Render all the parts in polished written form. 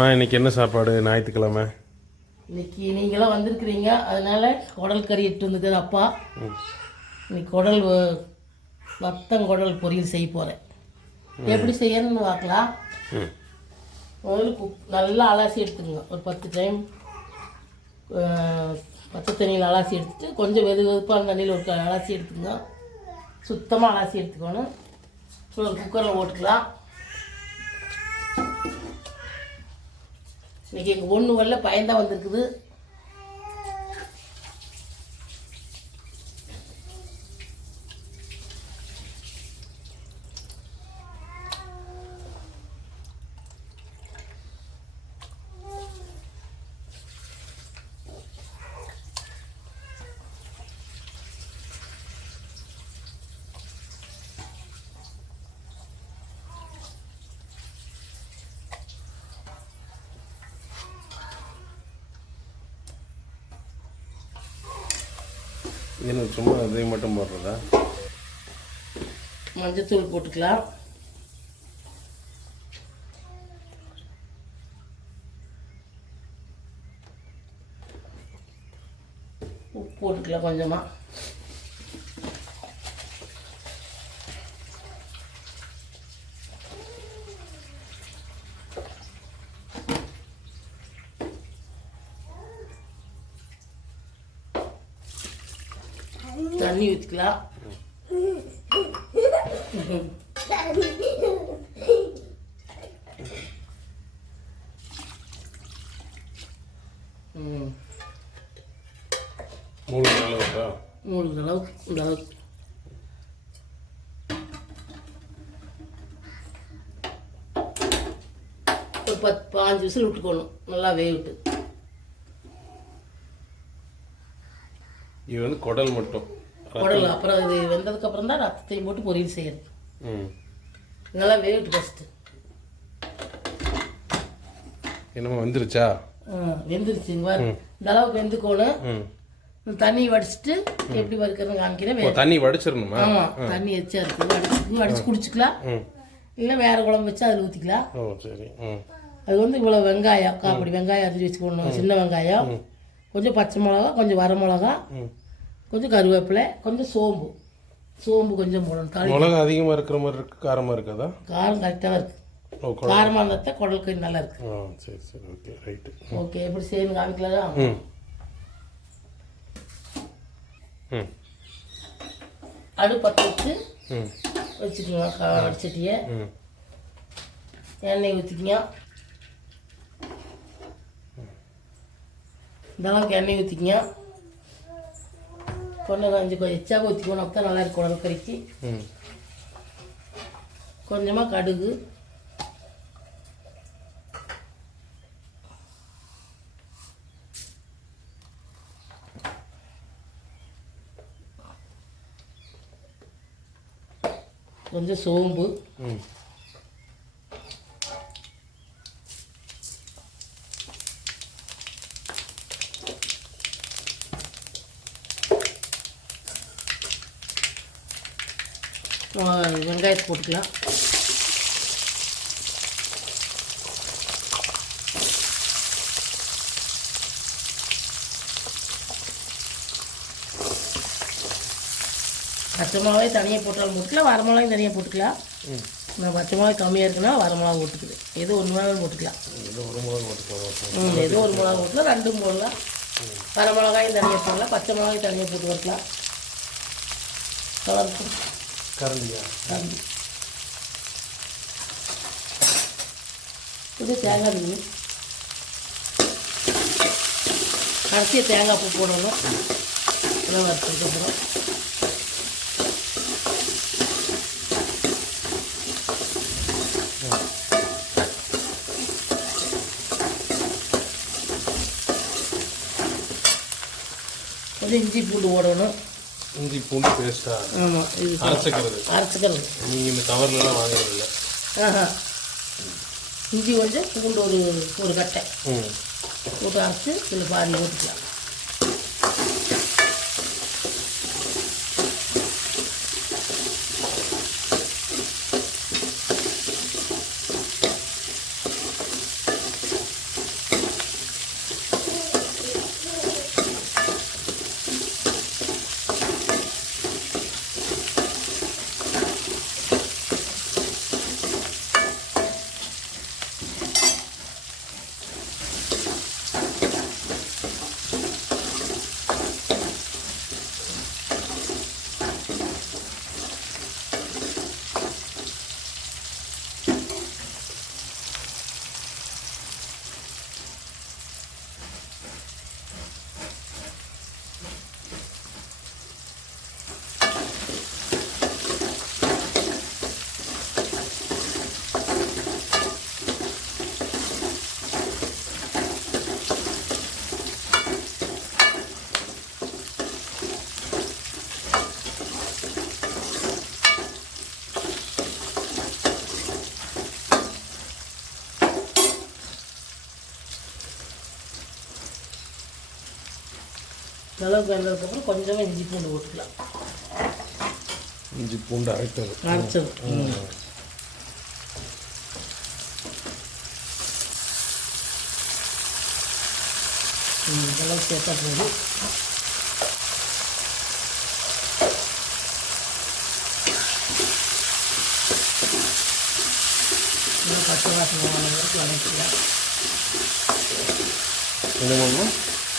இன்னைக்கு என்ன சாப்பாடு ஞாயிற்றுக்கிழமை? இன்னைக்கு நீங்களாம் வந்திருக்கிறீங்க, அதனால குடல் கறி எடுத்து வந்துட்டு அப்பா. இன்னைக்கு குடல் வத்தங்குடல் பொரியல் செய்ய போகிறேன். எப்படி செய்யணும்னு பார்க்கலாம். முதல்ல நல்லா அலசி எடுத்துக்கோங்க. ஒரு 10 டைம் பச்சை தண்ணியில் அலசி எடுத்துட்டு கொஞ்சம் வெதுப்பான தண்ணியில் ஒரு அலசி எடுத்துக்கோங்க. சுத்தமாக அலசி எடுத்துக்கணும். ஒரு குக்கரில் போட்டுக்கலாம். இன்றைக்கி எங்கள் ஒன்று வரல பயந்தான் வந்திருக்குது. என்ன சும்மா அதை மட்டும் போடுறதா? மஞ்சத்தூள் போட்டுக்கலாம். உப்பு போட்டுக்கலாம் கொஞ்சமாக. தண்ணி ஊற்றிக்கலாம். மூணு அளவுக்கா? மூணு அளவுக்கு இந்த அளவுக்கு. ஒரு 10-15 விசில் விட்டுக்கணும், நல்லா வேவிட்டு. இது வந்து குடல் மட்டும். குடல் அப்புறம் இது வெந்ததுக்கப்புறம் தான் ரத்தத்தையும் போட்டு பொரியல் செய்யறது. நல்லா வேவிட்டு ஃபஸ்ட்டு. என்னமா வந்துருச்சா? வெந்துருச்சுங்க. இந்த அளவுக்கு வெந்துக்கணும். தண்ணி வடிச்சிட்டு எப்படி வறுக்கிறதுன்னு காமிக்கிறேன். தண்ணி வடிச்சிடணுமா? ஆமாம், தண்ணி வச்சா இருக்குது. வடிச்சு குடிச்சிக்கலாம், இல்லை வேற குழம்பு வச்சா அதில் ஊற்றிக்கலாம். ஓ சரி. அது வந்து இவ்வளோ வெங்காயம், காப்படி வெங்காயம் அரிஞ்சு வச்சுக்கணும். சின்ன வெங்காயம், கொஞ்சம் பச்சை மிளகா, கொஞ்சம் வர மிளகா, கொஞ்சம் கருவேப்பிலை, கொஞ்சம் சோம்பு கொஞ்சம் போடணும். மிளகா அதிகமாக இருக்கிற மாதிரி இருக்கு, காரமாக இருக்காதா? காரம் கரெக்டாக இருக்குது. காரமாக இருந்தால் குடல் கறி நல்லா இருக்கு. சரி சரி, ஓகே ரைட்டு. ஓகே, எப்படி செய்யணும் காமிக்கலாம். அடுப்பத்தை வச்சு வச்சுக்கோங்க. வடிச்சட்டியை எண்ணெய் ஊற்றிக்கிங்க. இந்த அளவுக்கு எண்ணெய் ஊற்றிக்கிங்க. கொஞ்சம் எச்சாக ஊற்றிக்கணும், அப்போ தான் நல்லா இருக்கும் குடல் கறிக்கு. கொஞ்சமாக கடுகு, கொஞ்சம் சோம்பு, வெங்காயத்தை போட்டுக்கலாம். பச்சை மிளகாய் தனியாக போட்டாலும் போட்டுக்கலாம், வர மிளகாயும் தனியாக போட்டுக்கலாம். நான் பச்சை மிளகாய் கம்மியாக இருக்குன்னா வர மிளகா போட்டுக்குது. ஏதோ ஒரு மிளகா போட்டுக்கலாம். ஏதோ ஒரு மிளகா போட்டுக்கலாம், ரெண்டும் போடலாம். வர மிளகாயும் தனியாக போடலாம், பச்சை மிளகாயும் தனியாக போட்டு வைக்கலாம். கரண்டி இது தேங்காய் தண்ணி. கடைசியாக தேங்காய் பூ போடணும். இதெல்லாம் வறுத்ததுக்கப்புறம் கொஞ்சம் இஞ்சி பூண்டு போடணும். இஞ்சி பூண்டு பேஸ்ட்டா? ஆமாம், இது அரைச்சிக்கிறது. நீங்கள் இந்த கவர்லாம் வாங்குறது இல்லை? இஞ்சி கொஞ்சம் பூண்டு ஒரு கட்டை போட்டு அரைச்சி இதில் பாதி ஊற்றிக்கலாம். அளவுக்கு வெந்ததுக்கப்புறம் கொஞ்சமாக இஞ்சி பூண்டு போட்டுக்கலாம். இஞ்சி பூண்டு அரைத்தது. அரைச்சது. இதெல்லாம் சேர்த்தா போதும். பச்சை வாசனை வரைக்கும் வதக்கிக்கலாம். என்ன பண்ணணும்?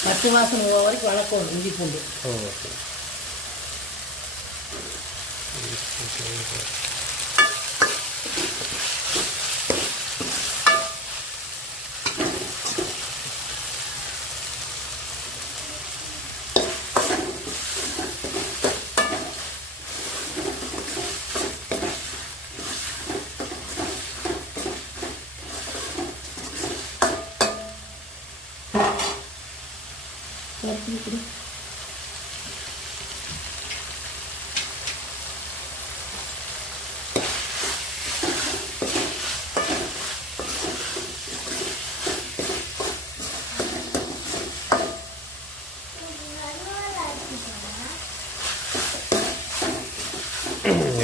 பச்சை வாசனை வரைக்கும் வதக்கணும் இஞ்சி பூண்டு. ஓகே.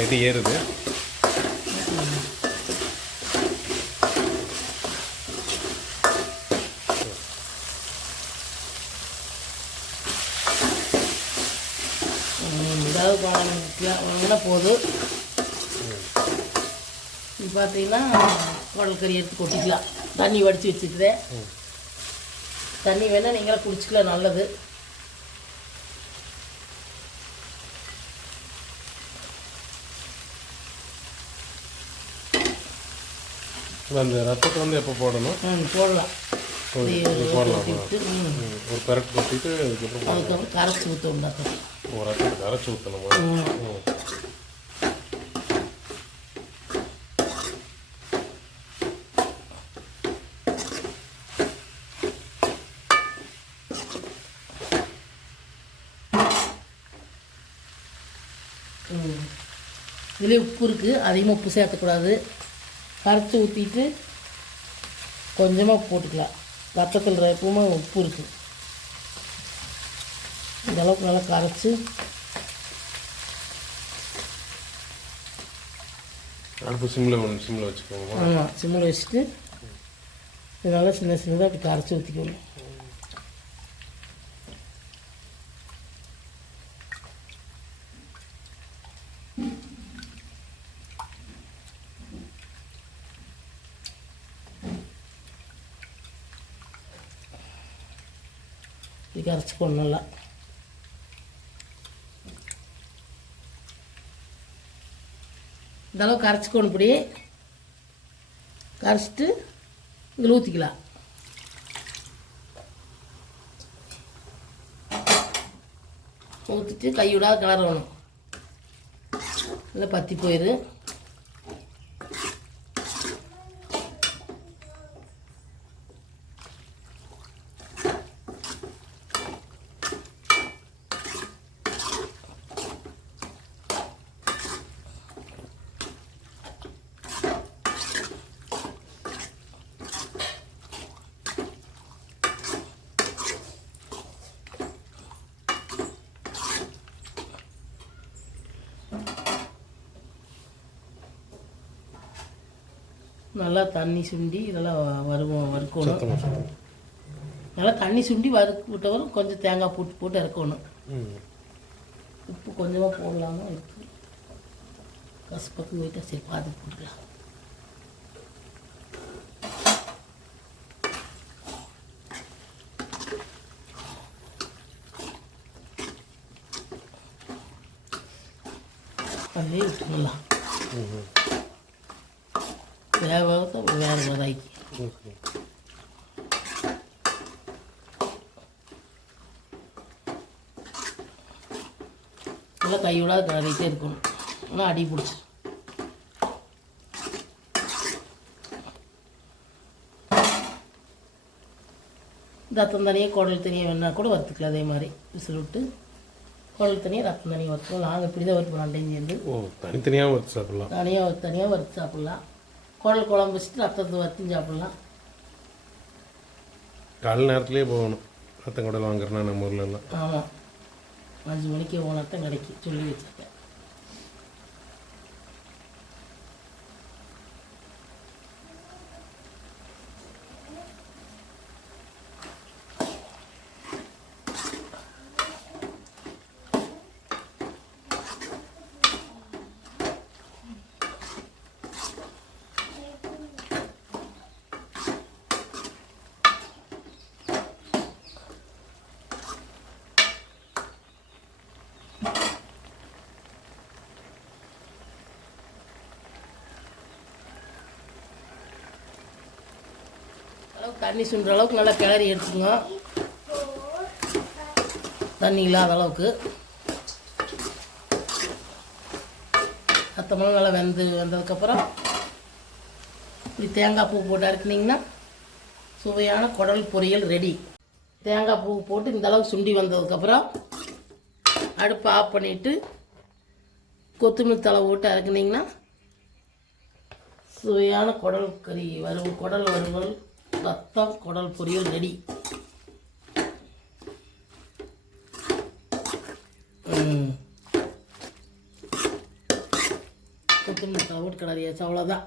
எது ஏறுது? இதாவது வாங்கினா போதும். இது பார்த்தீங்கன்னா குடல் கறி எடுத்து கொட்டிக்கலாம். தண்ணி வடித்து வச்சுக்கிறேன். தண்ணி வேணால் நீங்களே குடிச்சிக்கலாம், நல்லது. அந்த ரத்தத்தை வந்து எப்போ போடணும்? போடலாம். போடலாம். ஒரு பெரட்டு கொட்டிட்டு அதுக்கப்புறம் கரைச்சி ஊற்றணும். ஒரு ரத்தத்தை கரைச்சி ஊற்றணுமா? இதுலேயே உப்பு இருக்குது, அதிகமாக உப்பு சேர்க்கக்கூடாது. கரைச்சி ஊற்றிட்டு கொஞ்சமாக போட்டுக்கலாம். ரத்தத்தில் எப்பவுமே உப்பு இருக்குது. இந்தளவுக்கு நல்லா கரைச்சி அடுப்பு சிம்மில் வச்சுக்கோங்க. ஆமாம், சிம்மில் வச்சுட்டு இது நல்லா சின்ன சின்னதாக அப்படி கரைச்சி ஊற்றிக்கணும். இது கரைச்சிக்கணும் நல்லா. இந்தளவு கரைச்சிக்கணும். இப்படி கரைச்சிட்டு இதில் ஊற்றிக்கலாம். ஊற்றிட்டு கைவிடாத கிளறணும், இல்லை பற்றி போயிடு. நல்லா தண்ணி சுண்டி இதெல்லாம் வறுக்கணும். நல்லா தண்ணி சுண்டி வறுக்கிட்டவரும் கொஞ்சம் தேங்காய் போட்டு இறக்கணும். உப்பு கொஞ்சமாக போடலாமா? இருக்கு கசப்பக்கு போயிட்டா சரி பார்த்து போட்டுக்கலாம். அதே விட்டுக்கலாம். வேக வேறு வதாக்கி நல்லா கையோட கலரிட்டே இருக்கணும். ஆனால் அடி பிடிச்சி ரத்தம் தனியாக குடல் தனியாக வேணால் கூட வறுத்துக்கலாம். அதே மாதிரி விசில் விட்டு குடல் தனியாக ரத்தம் தனியாக வறுத்துக்கலாம். நாங்கள் இப்படி தான் வறுப்போம். ரெண்டையும் சேர்ந்து தனித்தனியாக வறுத்து சாப்பிட்லாம். தனியாக வறுத்து சாப்பிட்லாம். குடல் குழம்பு வச்சுட்டு ரத்தத்தை வறுத்து சாப்பிட்லாம். காலை நேரத்துலேயே போகணும் ரத்தம் குடல் வாங்குறேன்னா நம்ம ஊர்லலாம். ஆமாம், 5 மணிக்கு ஓனர்கிட்ட கிடைக்கும் சொல்லி வச்சுருக்கேன். தண்ணி சுண்டுற அளவுக்கு நல்லா கிளறி எடுத்துங்க. தண்ணி இல்லாத அளவுக்கு அத்தமெல்லாம் நல்லா வெந்ததுக்கப்புறம் இப்படி தேங்காய் பூ போட்டு அரைக்கினிங்கன்னா சுவையான குடல் பொரியல் ரெடி. தேங்காய் பூ போட்டு இந்த அளவுக்கு சுண்டி வந்ததுக்கப்புறம் அடுப்பை ஆஃப் பண்ணிவிட்டு கொத்தமல்லி தழை போட்டு அரைக்கினிங்கன்னா சுவையான குடல் கறி குடல் வறுவல் ரத்தம் குடல் பொரியல் ரெடி. கொத்தமல்லி தழை போட்டு கிளறியாச்சு, அவ்வளோதான்.